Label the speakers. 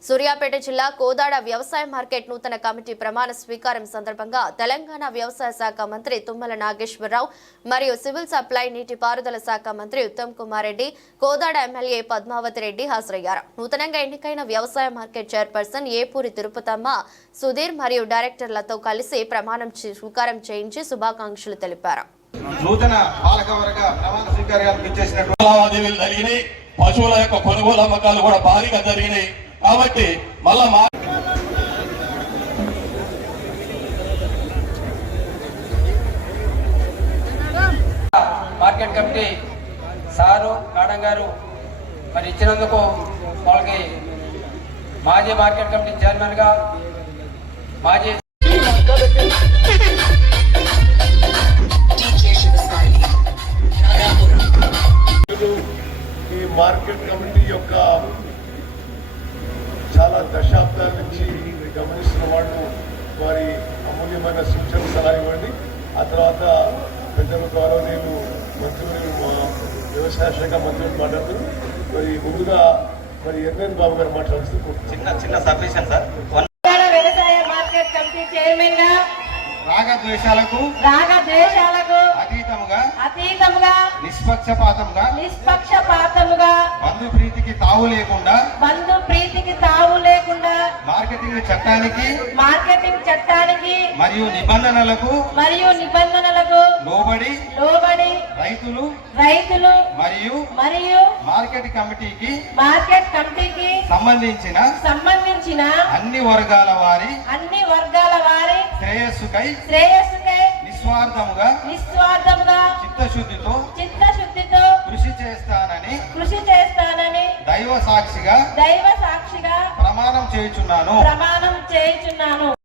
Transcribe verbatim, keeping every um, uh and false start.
Speaker 1: సూర్యాపేట జిల్లా కోదాడ వ్యవసాయ మార్కెట్ నూతన కమిటీ ప్రమాణ స్వీకారం సందర్భంగా తెలంగాణ వ్యవసాయ శాఖ మంత్రి తుమ్మల నాగేశ్వరరావు మరియు సివిల్ సప్లై నీటిపారుదల శాఖ మంత్రి ఉత్తమ్ కుమార్ రెడ్డి, కోదాడ ఎమ్మెల్యే పద్మావతి రెడ్డి హాజరయ్యారు. నూతనంగా ఎన్నికైన వ్యవసాయ మార్కెట్ చైర్పర్సన్ ఏపూరి తిరుపతమ్మ, సుధీర్ మరియు డైరెక్టర్లతో కలిసి ప్రమాణం స్వీకారం చేయించి శుభాకాంక్షలు తెలిపారు.
Speaker 2: నూతన పాలకవర్గ ప్రమాణ స్వీకారానికి ఇచ్చేసినటువంటి
Speaker 3: లావాదేవీలు జరిగినాయి. పశువుల యొక్క కొనుగోలు అమ్మకాలు కూడా భారీగా జరిగినాయి. కాబట్టి మళ్ళా
Speaker 4: మార్కెట్ కమిటీ సారు కాడం గారు మరి ఇచ్చినందుకు వాళ్ళకి మాజీ మార్కెట్ కమిటీ చైర్మన్ గా మాజీ
Speaker 5: ఈ మార్కెట్ కమిటీ యొక్క చాలా దశాబ్దాల నుంచి గమనిస్తున్న వాళ్ళు వారి అమూల్యమైన సూచన సలహా ఇవ్వండి. ఆ తర్వాత పెద్దలు గౌరవనీయులు మంత్రులు వ్యవసాయ శాఖ మంత్రులు మాట్లాడుతూ మరి ముందుగా మరి ఎన్ఎన్ బాబు గారు మాట్లాడుతూ
Speaker 2: చిన్న చిన్న సబ్మిషన్ సార్.
Speaker 6: వ్యవసాయ మార్కెట్ కమిటీ చైర్మన్ గా
Speaker 2: రాగద్వేషాలకు
Speaker 6: రాగద్వేషాలకు
Speaker 2: అతీతముగా
Speaker 6: అతీతముగా
Speaker 2: నిష్పక్షపాతంగా
Speaker 6: నిష్పక్షపాతముగా
Speaker 2: బంధు ప్రీతికి తావు లేకుండా
Speaker 6: బంధు ప్రీతికి తావు లేకుండా
Speaker 2: మార్కెటింగ్ చట్టానికి
Speaker 6: మార్కెటింగ్ చట్టానికి
Speaker 2: మరియు నిబంధనలకు
Speaker 6: మరియు నిబంధనలకు
Speaker 2: లోబడి
Speaker 6: లోబడి
Speaker 2: రైతులు
Speaker 6: రైతులు
Speaker 2: మరియు
Speaker 6: మరియు
Speaker 2: మార్కెట్ కమిటీకి
Speaker 6: మార్కెట్ కమిటీకి
Speaker 2: సంబంధించిన
Speaker 6: సంబంధించిన
Speaker 2: అన్ని వర్గాల వారి
Speaker 6: అన్ని వర్గాల వారి
Speaker 2: శ్రేయస్సుకై
Speaker 6: శ్రేయస్సుకై
Speaker 2: నిస్వార్థముగా
Speaker 6: నిస్వార్థముగా
Speaker 2: చిత్తశుద్ధితో
Speaker 6: చిత్తశుద్ధితో
Speaker 2: కృషి చేస్తానని
Speaker 6: కృషి చేస్తానని
Speaker 2: దైవ సాక్షిగా
Speaker 6: దైవ సాక్షిగా
Speaker 2: ప్రమాణం చేయుచున్నాను.
Speaker 6: ప్రమాణం చేయుచున్నాను.